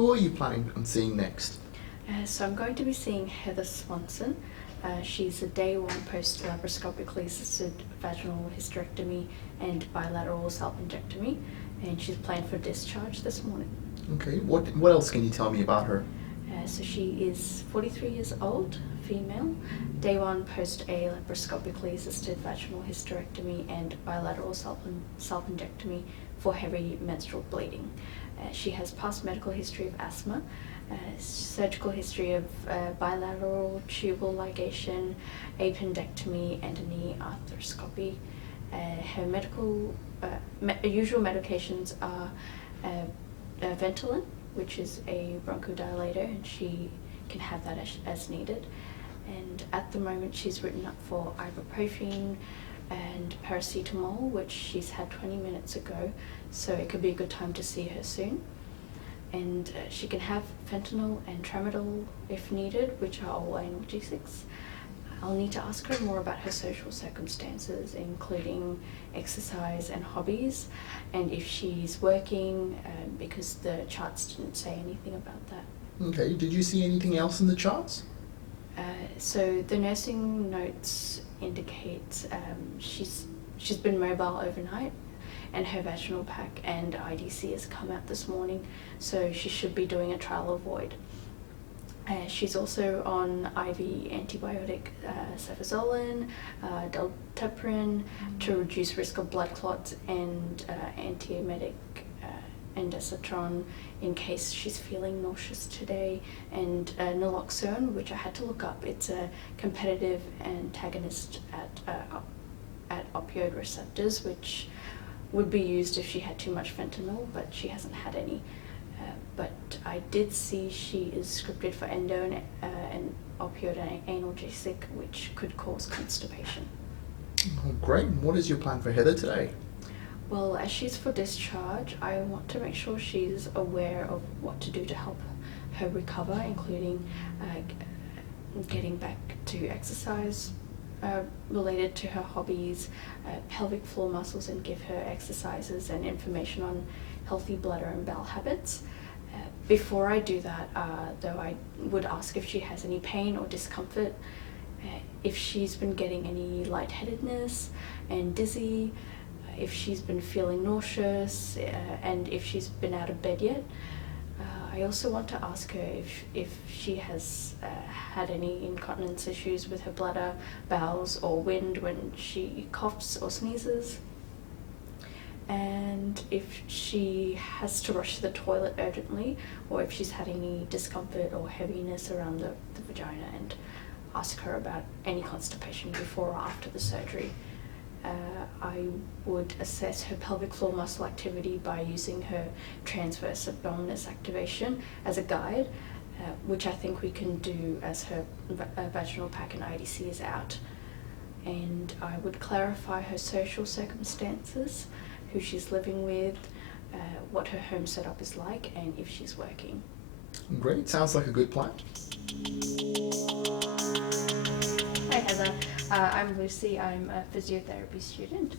Who are you planning on seeing next? So I'm going to be seeing Heather Swanson. She's a day 1 post-laparoscopically assisted vaginal hysterectomy and bilateral salpingectomy, and she's planned for discharge this morning. Okay, what else can you tell me about her? So she is 43 years old, female, day 1 post-A laparoscopically assisted vaginal hysterectomy and bilateral salpingectomy for heavy menstrual bleeding. She has past medical history of asthma, surgical history of bilateral tubal ligation, appendectomy, and a knee arthroscopy. Her usual medications are Ventolin, which is a bronchodilator, and she can have that as needed. And at the moment she's written up for ibuprofen and paracetamol, which she's had 20 minutes ago, so it could be a good time to see her soon. And she can have fentanyl and tramadol if needed, which are all analgesics. I'll need to ask her more about her social circumstances, including exercise and hobbies, and if she's working, because the charts didn't say anything about that. Okay, did you see anything else in the charts? So the nursing notes indicate she's been mobile overnight, and her vaginal pack and IDC has come out this morning, so she should be doing a trial of void. She's also on IV antibiotic cefazolin, dalteplin to reduce risk of blood clots, and antiemetic ondansetron in case she's feeling nauseous today, and naloxone, which I had to look up. It's a competitive antagonist at opioid receptors, which would be used if she had too much fentanyl, but she hasn't had any. But I did see she is scripted for endo and opioid analgesic, which could cause constipation. Oh, great. What is your plan for Heather today? Well, as she's for discharge, I want to make sure she's aware of what to do to help her recover, including getting back to exercise related to her hobbies, pelvic floor muscles, and give her exercises and information on healthy bladder and bowel habits. Before I do that, though, I would ask if she has any pain or discomfort, if she's been getting any lightheadedness and dizzy, if she's been feeling nauseous, and if she's been out of bed yet. I also want to ask her if she has had any incontinence issues with her bladder, bowels, or wind when she coughs or sneezes, and if she has to rush to the toilet urgently, or if she's had any discomfort or heaviness around the vagina, and ask her about any constipation before or after the surgery. I would assess her pelvic floor muscle activity by using her transverse abdominis activation as a guide, which I think we can do as her vaginal pack and IDC is out. And I would clarify her social circumstances, who she's living with, what her home setup is like, and if she's working. Great, sounds like a good plan. Hi Heather, I'm Lucy. I'm a physiotherapy student.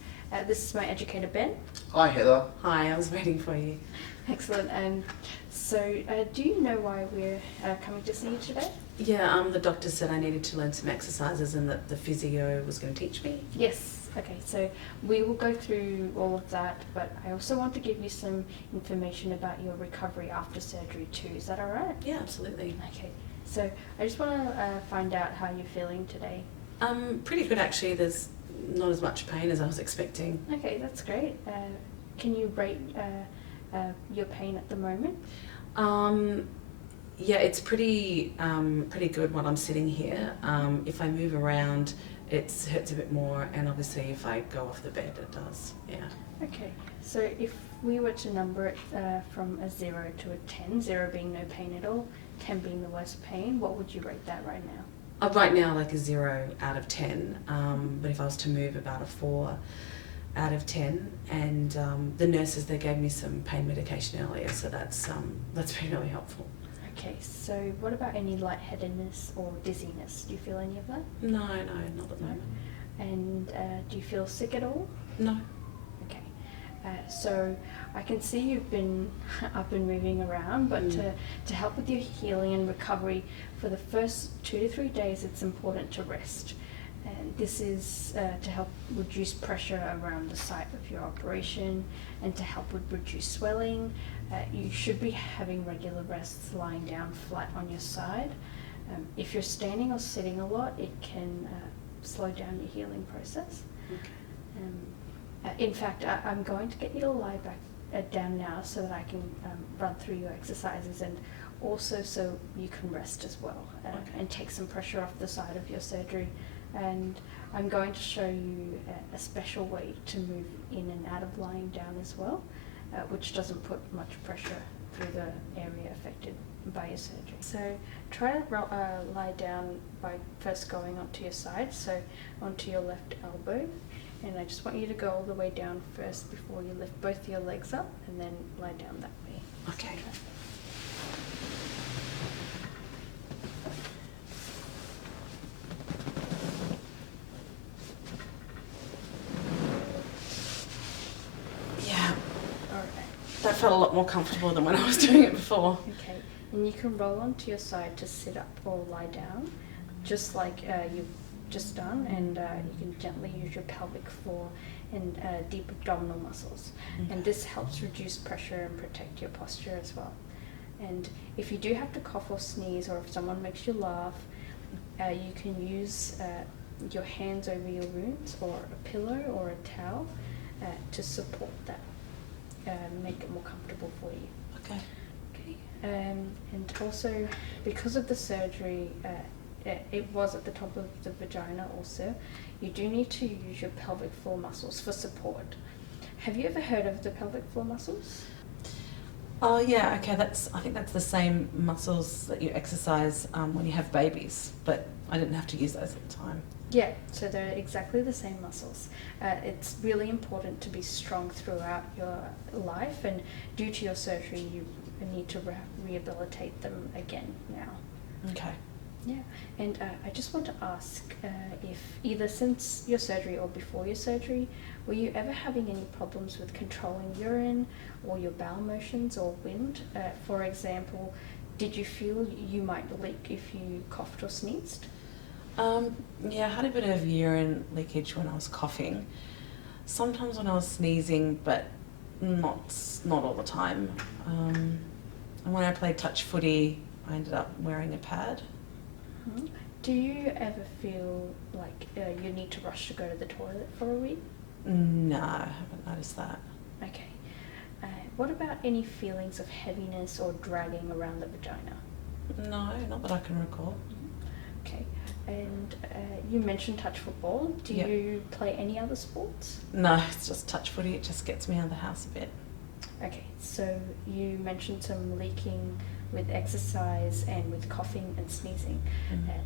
This is my educator Ben. Hi Heather. Hi, I was waiting for you. Excellent. So do you know why we're coming to see you today? Yeah, the doctor said I needed to learn some exercises and that the physio was going to teach me. Yes. Okay, so we will go through all of that, but I also want to give you some information about your recovery after surgery too. Is that all right? Yeah, absolutely. Okay, so I just want to find out how you're feeling today. Pretty good actually. There's not as much pain as I was expecting. Okay, that's great. Can you rate your pain at the moment? Yeah, it's pretty good when I'm sitting here. If I move around, it hurts a bit more, and obviously if I go off the bed, it does. Yeah. Okay, so if we were to number it from a 0 to a 10, 0 being no pain at all, 10 being the worst pain, what would you rate that right now? Right now, like a 0 out of 10. But if I was to move, about a 4 out of 10. And the nurses, they gave me some pain medication earlier, so that's been really helpful. Okay, so what about any lightheadedness or dizziness? Do you feel any of that? No, not at the moment. And do you feel sick at all? No. Okay. So I can see you've been up and moving around, but to help with your healing and recovery, for the first 2 to 3 days, it's important to rest. And this is to help reduce pressure around the site of your operation and to help with reduced swelling. You should be having regular rests lying down flat on your side. If you're standing or sitting a lot, it can slow down your healing process. In fact, I'm going to get you to lie back down now so that I can run through your exercises, and also so you can rest as well and take some pressure off the side of your surgery. And I'm going to show you a special way to move in and out of lying down as well, which doesn't put much pressure through the area affected by your surgery. So try to lie down by first going onto your side, so onto your left elbow. And I just want you to go all the way down first before you lift both your legs up, and then lie down that way. Okay. Yeah. Alright. That felt a lot more comfortable than when I was doing it before. Okay. And you can roll onto your side to sit up or lie down, just like you've just done, and you can gently use your pelvic floor and deep abdominal muscles. And this helps reduce pressure and protect your posture as well. And if you do have to cough or sneeze, or if someone makes you laugh, you can use your hands over your wounds, or a pillow or a towel to support that, make it more comfortable for you. Okay. And also, because of the surgery, it was at the top of the vagina also, you do need to use your pelvic floor muscles for support. Have you ever heard of the pelvic floor muscles? Oh yeah, okay, I think that's the same muscles that you exercise when you have babies, but I didn't have to use those at the time. Yeah, so they're exactly the same muscles. It's really important to be strong throughout your life, and due to your surgery, you need to rehabilitate them again now. Okay. Yeah, and I just want to ask if either since your surgery or before your surgery, were you ever having any problems with controlling urine or your bowel motions or wind? For example, did you feel you might leak if you coughed or sneezed? Yeah, I had a bit of urine leakage when I was coughing. Sometimes when I was sneezing, but not all the time. And when I played touch footy, I ended up wearing a pad. Do you ever feel like you need to rush to go to the toilet for a wee? No, I haven't noticed that. Okay. What about any feelings of heaviness or dragging around the vagina? No, not that I can recall. Okay. And you mentioned touch football. Do you play any other sports? No, it's just touch footy. It just gets me out of the house a bit. Okay, so you mentioned some leaking with exercise and with coughing and sneezing.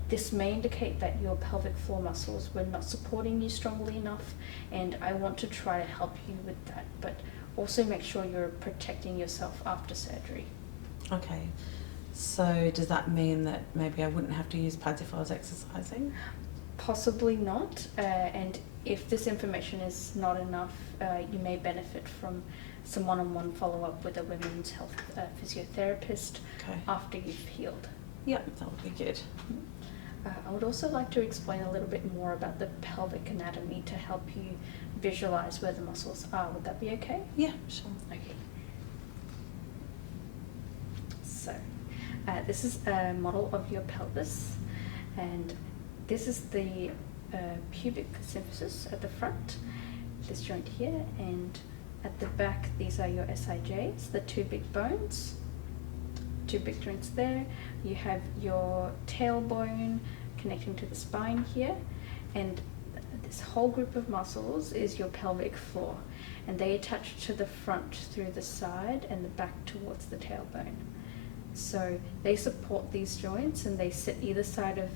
This may indicate that your pelvic floor muscles were not supporting you strongly enough, and I want to try to help you with that, but also make sure you're protecting yourself after surgery. Okay, so does that mean that maybe I wouldn't have to use pads if I was exercising? Possibly not, and if this information is not enough, you may benefit from some one-on-one follow-up with a women's health physiotherapist after you've healed. Yeah, that would be good. I would also like to explain a little bit more about the pelvic anatomy to help you visualize where the muscles are. Would that be okay? Yeah, sure. Okay. So, this is a model of your pelvis, and this is the pubic symphysis at the front, this joint here, and at the back, these are your SIJs, the two big bones, two big joints there. You have your tailbone connecting to the spine here, and this whole group of muscles is your pelvic floor, and they attach to the front through the side and the back towards the tailbone. So they support these joints, and they sit either side of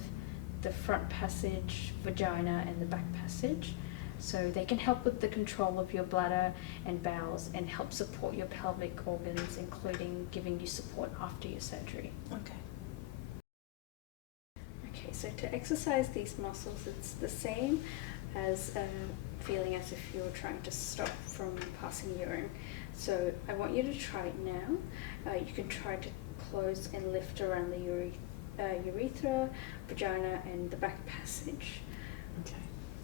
the front passage, vagina, and the back passage. So they can help with the control of your bladder and bowels and help support your pelvic organs, including giving you support after your surgery. Okay. Okay, so to exercise these muscles, it's the same as feeling as if you're trying to stop from passing urine. So I want you to try it now. You can try to close and lift around the urethra, vagina, and the back passage. Okay.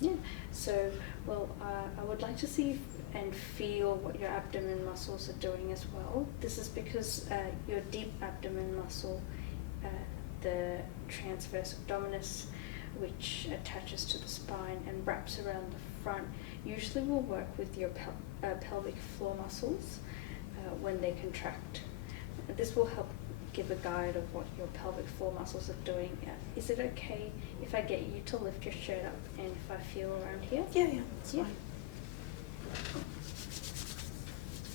Yeah. So, well, I would like to see and feel what your abdomen muscles are doing as well. This is because your deep abdomen muscle, the transverse abdominis, which attaches to the spine and wraps around the front, usually will work with your pelvic floor muscles when they contract. This will help give a guide of what your pelvic floor muscles are doing. Is it okay if I get you to lift your shirt up and if I feel around here? Yeah, that's Yeah. fine.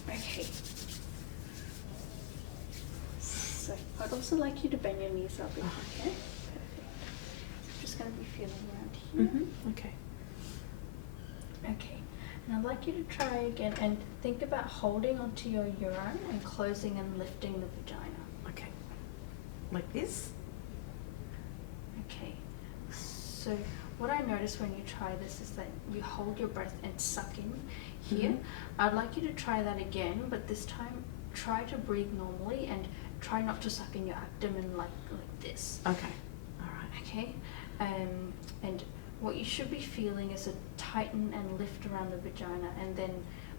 Okay. So I'd also like you to bend your knees up if you can. Perfect. So I'm just going to be feeling around here. Okay. Okay. And I'd like you to try again and think about holding onto your urine and closing and lifting the vagina. Okay. Like this? Okay. So what I notice when you try this is that you hold your breath and suck in here. I'd like you to try that again, but this time try to breathe normally and try not to suck in your abdomen like this. Okay. All right. Okay. And what you should be feeling is a tighten and lift around the vagina, and then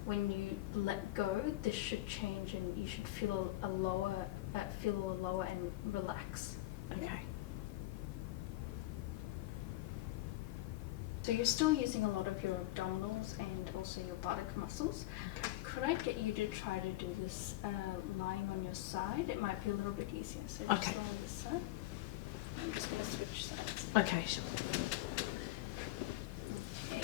when you let go, this should change and you should feel a lower and relax. Okay. So you're still using a lot of your abdominals and also your buttock muscles. Okay. Could I get you to try to do this lying on your side? It might be a little bit easier. So just Okay. lie on this side. I'm just going to switch sides. Okay, sure. Okay.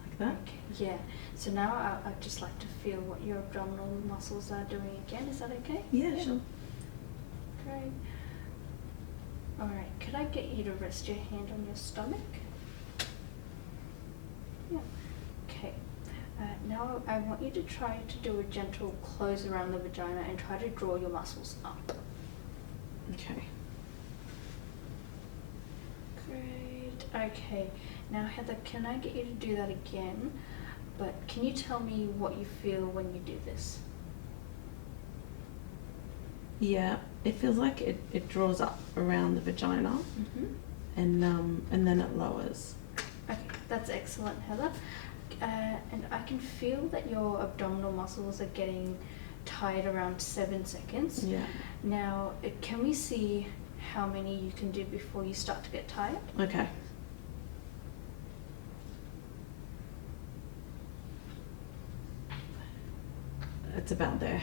Like that? Okay. Yeah. So now I'd just like to feel what your abdominal muscles are doing again. Is that okay? Yeah, sure. Great. Alright, could I get you to rest your hand on your stomach? Yeah. Okay. Now I want you to try to do a gentle close around the vagina and try to draw your muscles up. Okay. Great. Okay. Now Heather, can I get you to do that again? But can you tell me what you feel when you do this? Yeah, it feels like it draws up around the vagina and then it lowers. Okay, that's excellent, Heather. And I can feel that your abdominal muscles are getting tight around 7 seconds. Yeah. Now, can we see how many you can do before you start to get tired? Okay. It's about there.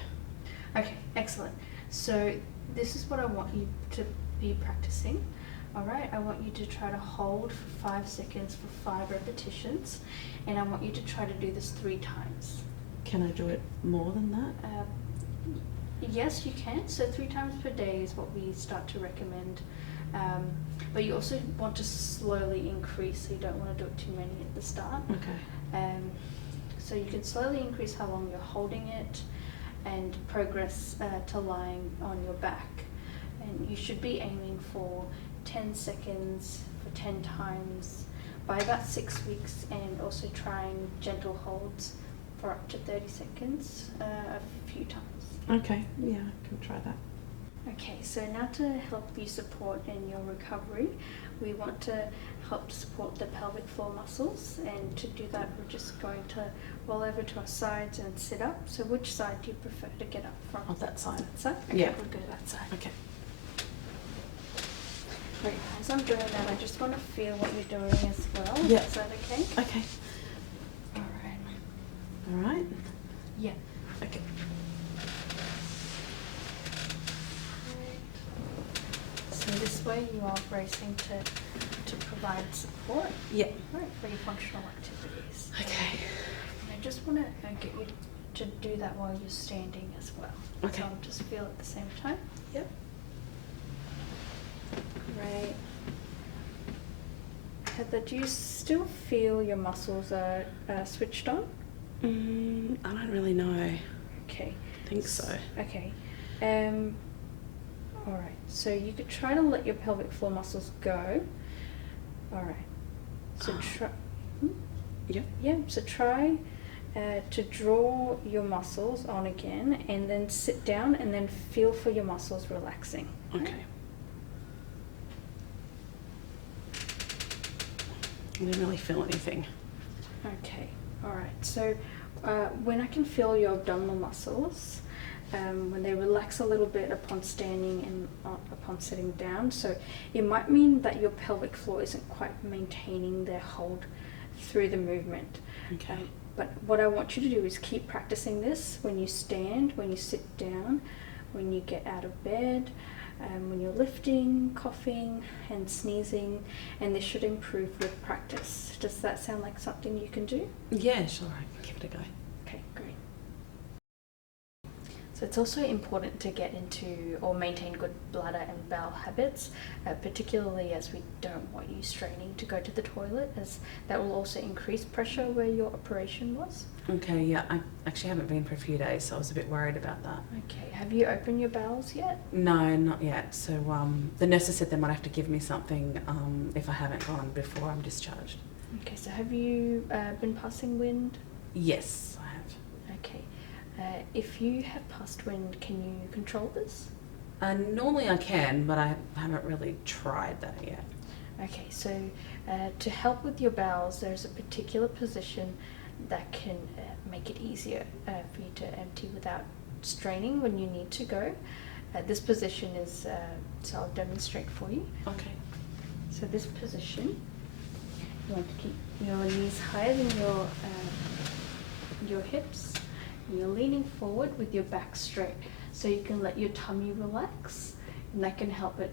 Okay, excellent. So this is what I want you to be practicing. Alright, I want you to try to hold for 5 seconds for 5 repetitions, and I want you to try to do this 3 times. Can I do it more than that? Yes, you can. So 3 times per day is what we start to recommend. But you also want to slowly increase, so you don't want to do it too many at the start. Okay. So you can slowly increase how long you're holding it and progress to lying on your back. And you should be aiming for 10 seconds for 10 times by about 6 weeks, and also trying gentle holds for up to 30 seconds a few times. Okay, yeah, I can try that. Okay, so now to help you support in your recovery, we want to help support the pelvic floor muscles, and to do that we're just going to roll over to our sides and sit up. So which side do you prefer to get up from? On that side. That side? Okay, Yeah. we'll go that side. Okay. Great. As I'm doing that, I just want to feel what you're doing as well. Yeah. Is that okay? Okay. Alright. All right. Yeah. Okay. So this way you are bracing to provide support, Yeah. right, for your functional activities. Okay. And I just want to get you to do that while you're standing as well. Okay. So I'll just feel at the same time. Yep. Great. Heather, do you still feel your muscles are switched on? I don't really know. Okay. I think so. Okay. Alright, so you could try to let your pelvic floor muscles go. Alright, so try. Yep. Yeah, so try to draw your muscles on again and then sit down and then feel for your muscles relaxing. Okay. I didn't really feel anything. Okay, alright, so when I can feel your abdominal muscles, when they relax a little bit upon standing and upon sitting down, so it might mean that your pelvic floor isn't quite maintaining their hold through the movement. Okay. But what I want you to do is keep practicing this when you stand, when you sit down, when you get out of bed, when you're lifting, coughing and sneezing, and this should improve with practice. Does that sound like something you can do? Yeah, sure, I can give it a go. Okay, great. So it's also important to get into or maintain good bladder and bowel habits, particularly as we don't want you straining to go to the toilet, as that will also increase pressure where your operation was. Okay, yeah, I actually haven't been for a few days, so I was a bit worried about that. Okay, have you opened your bowels yet? No, not yet. So the nurses said they might have to give me something if I haven't gone before I'm discharged. Okay, so have you been passing wind? Yes, I have. Okay. If you have passed wind, can you control this? Normally I can, but I haven't really tried that yet. Okay, so to help with your bowels, there's a particular position that can make it easier for you to empty without straining when you need to go. This position is, so I'll demonstrate for you. Okay. So this position, you want to keep your knees higher than your hips. And you're leaning forward with your back straight, so you can let your tummy relax, and that can help it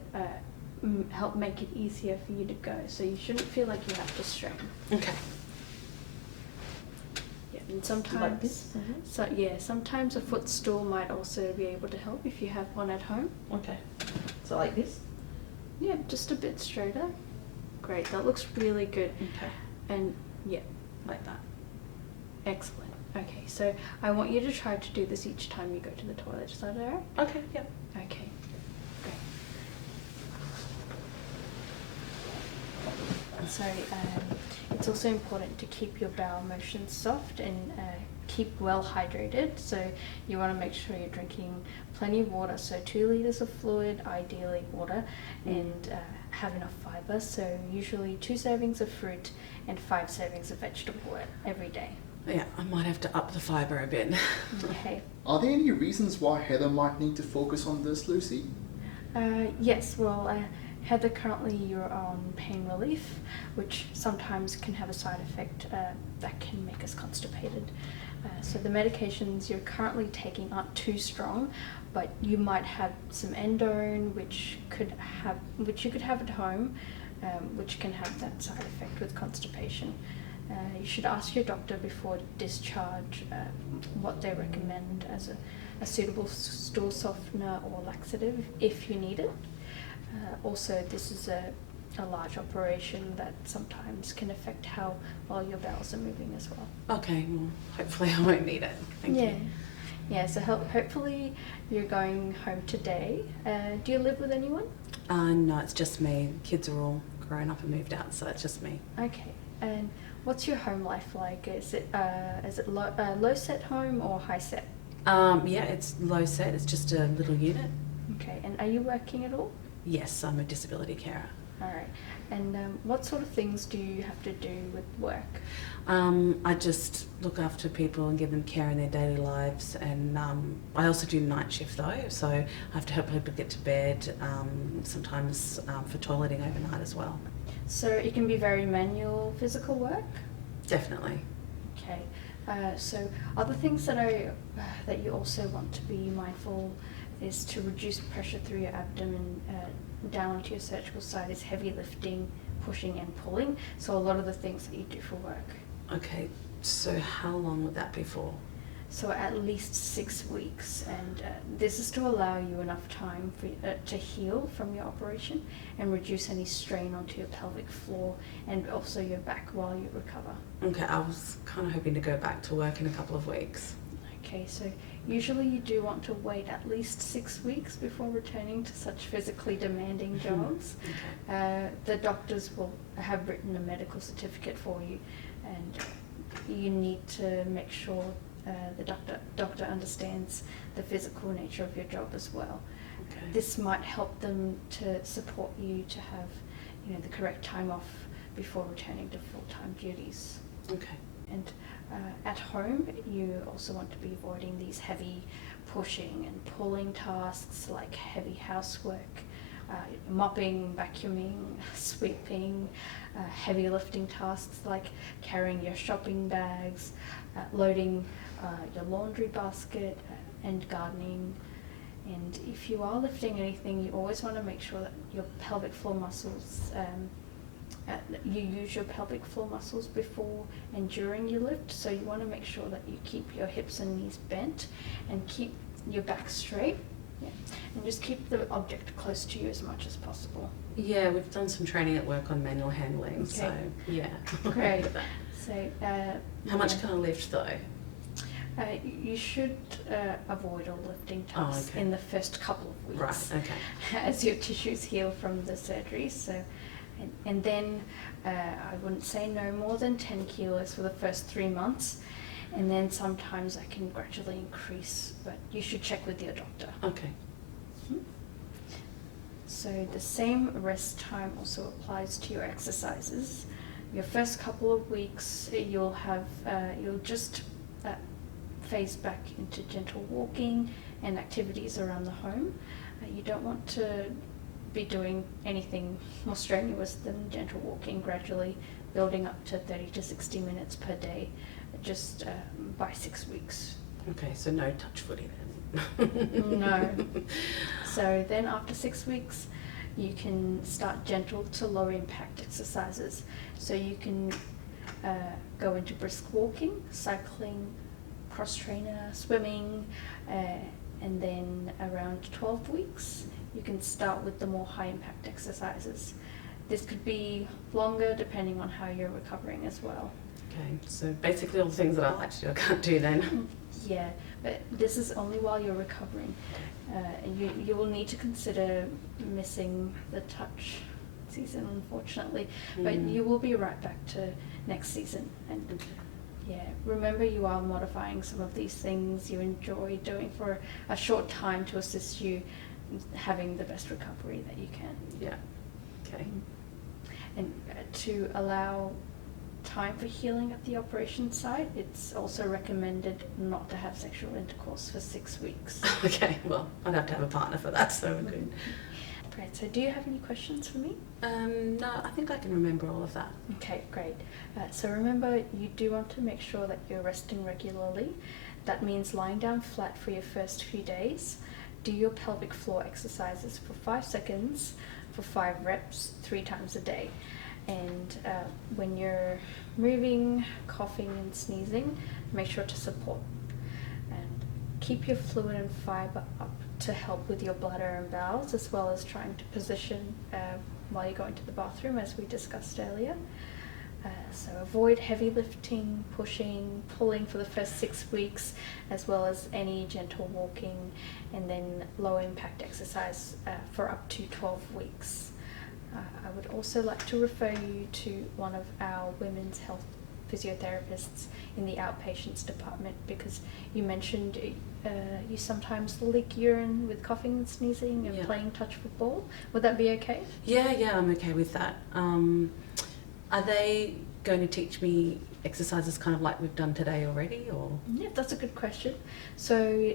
help make it easier for you to go. So you shouldn't feel like you have to strain. Okay. Yeah, and sometimes Like this? so yeah, sometimes a footstool might also be able to help if you have one at home. Okay. So like this? Yeah, just a bit straighter. Great, that looks really good. Okay. And yeah, Like that. excellent. Okay, so I want you to try to do this each time you go to the toilet. Is that alright? Okay, yeah. Okay, great. So it's also important to keep your bowel motions soft and keep well hydrated. So you want to make sure you're drinking plenty of water. So 2 liters of fluid, ideally water, and have enough fiber. So usually 2 servings of fruit and 5 servings of vegetable oil every day. Yeah, I might have to up the fibre a bit. Okay. Are there any reasons why Heather might need to focus on this, Lucy? Yes, well, Heather, currently you're on pain relief, which sometimes can have a side effect that can make us constipated. So the medications you're currently taking aren't too strong, but you might have some endone, which you could have at home, which can have that side effect with constipation. You should ask your doctor before discharge what they recommend as a suitable stool softener or laxative if you need it. Also, this is a large operation that sometimes can affect how well your bowels are moving as well. Okay, well, hopefully I won't need it. Thank you. Yeah, so hopefully you're going home today. Do you live with anyone? No, it's just me. Kids are all grown up and moved out, so it's just me. Okay, and what's your home life like? Is it low set home or high set? Yeah, it's low set. It's just a little unit. Okay, and are you working at all? Yes, I'm a disability carer. All right, and what sort of things do you have to do with work? I just look after people and give them care in their daily lives, and I also do night shift though, so I have to help people get to bed, sometimes for toileting overnight as well. So it can be very manual physical work? Definitely. Okay, so other things that you also want to be mindful is to reduce pressure through your abdomen down onto your cervical side is heavy lifting, pushing and pulling. So a lot of the things that you do for work. Okay, so how long would that be for? So at least 6 weeks, and this is to allow you enough time for to heal from your operation and reduce any strain onto your pelvic floor and also your back while you recover. Okay, I was kind of hoping to go back to work in a couple of weeks. Okay, so Usually you do want to wait at least 6 weeks before returning to such physically demanding jobs. The doctors will have written a medical certificate for you, and you need to make sure the doctor understands the physical nature of your job as well. Okay. This might help them to support you to have, the correct time off before returning to full-time duties. Okay. And at home, you also want to be avoiding these heavy pushing and pulling tasks like heavy housework, mopping, vacuuming, sweeping, heavy lifting tasks like carrying your shopping bags, loading your laundry basket, and gardening. And if you are lifting anything, you always want to make sure that your pelvic floor muscles, you use your pelvic floor muscles before and during you lift. So you want to make sure that you keep your hips and knees bent and keep your back straight. Yeah. And just keep the object close to you as much as possible. Yeah, we've done some training at work on manual handling, Okay. so yeah. Great. So How much can I lift though? You should avoid all lifting tasks okay. in the first couple of weeks, Right, okay. as your tissues heal from the surgery. So, and then I wouldn't say no more than 10 kilos for the first 3 months, and then sometimes I can gradually increase, but you should check with your doctor. Okay. So the same rest time also applies to your exercises. Your first couple of weeks, you'll just phase back into gentle walking and activities around the home. You don't want to be doing anything more strenuous than gentle walking, gradually building up to 30 to 60 minutes per day, just by 6 weeks. Okay, so no touch footy then? No. So then after 6 weeks, you can start gentle to low impact exercises. So you can go into brisk walking, cycling, cross trainer, swimming, and then around 12 weeks, you can start with the more high impact exercises. This could be longer depending on how you're recovering as well. Okay, so basically all the things that I like to do I can't do then. Yeah, but this is only while you're recovering. You will need to consider missing the touch season, unfortunately, but you will be right back to next season. And yeah, remember you are modifying some of these things you enjoy doing for a short time to assist you having the best recovery that you can. Yeah, okay. And to allow time for healing at the operation site, it's also recommended not to have sexual intercourse for 6 weeks. Okay, well, I'd have to have a partner for that, so we're good. Great, so do you have any questions for me? No, I think I can remember all of that. Okay, great. So remember, you do want to make sure that you're resting regularly. That means lying down flat for your first few days. Do your pelvic floor exercises for 5 seconds for 5 reps 3 times a day. And when you're moving, coughing and sneezing, make sure to support. And keep your fluid and fiber up to help with your bladder and bowels, as well as trying to position while you're going to the bathroom, as we discussed earlier. So avoid heavy lifting, pushing, pulling for the first 6 weeks, as well as any gentle walking, and then low impact exercise for up to 12 weeks. I would also like to refer you to one of our women's health physiotherapists in the outpatients department, because you mentioned you sometimes leak urine with coughing and sneezing and playing touch football. Would that be okay? Yeah, I'm okay with that. Are they going to teach me exercises kind of like we've done today already, or? Yeah, that's a good question. So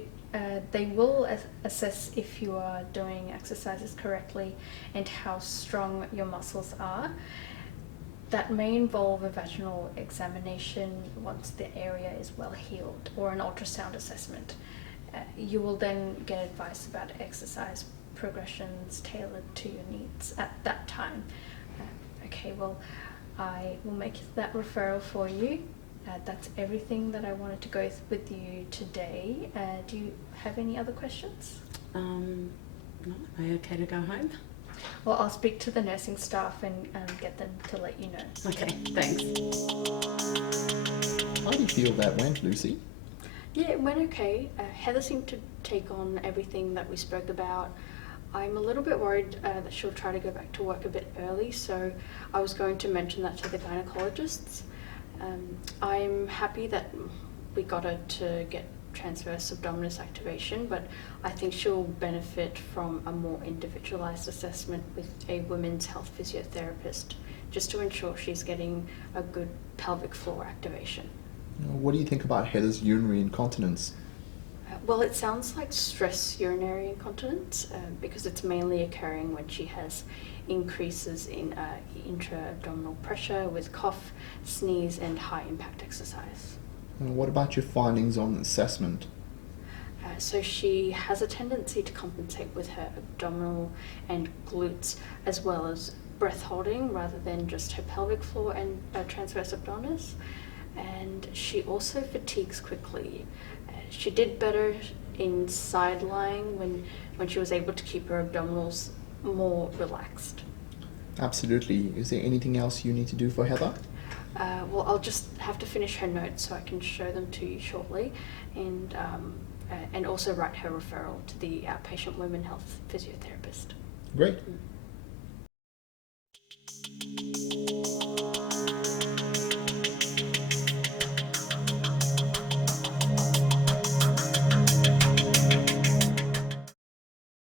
they will assess if you are doing exercises correctly and how strong your muscles are. That may involve a vaginal examination once the area is well healed, or an ultrasound assessment. You will then get advice about exercise progressions tailored to your needs at that time. Okay, well, I will make that referral for you. That's everything that I wanted to go with you today. Do you have any other questions? No, am I okay to go home? Well, I'll speak to the nursing staff and get them to let you know. Okay, thanks. How do you feel that went, Lucy? Yeah, it went okay. Heather seemed to take on everything that we spoke about. I'm a little bit worried that she'll try to go back to work a bit early, so I was going to mention that to the gynecologists. I'm happy that we got her to get transverse abdominis activation, but I think she'll benefit from a more individualized assessment with a women's health physiotherapist, just to ensure she's getting a good pelvic floor activation. What do you think about Heather's urinary incontinence? Well, it sounds like stress urinary incontinence because it's mainly occurring when she has increases in intra-abdominal pressure with cough, sneeze, and high impact exercise. What about your findings on assessment? So she has a tendency to compensate with her abdominal and glutes, as well as breath holding rather than just her pelvic floor and transverse abdominis. And she also fatigues quickly. She did better in side lying when she was able to keep her abdominals more relaxed. Absolutely. Is there anything else you need to do for Heather? Well, I'll just have to finish her notes so I can show them to you shortly, and also write her referral to the outpatient women health physiotherapist. Great.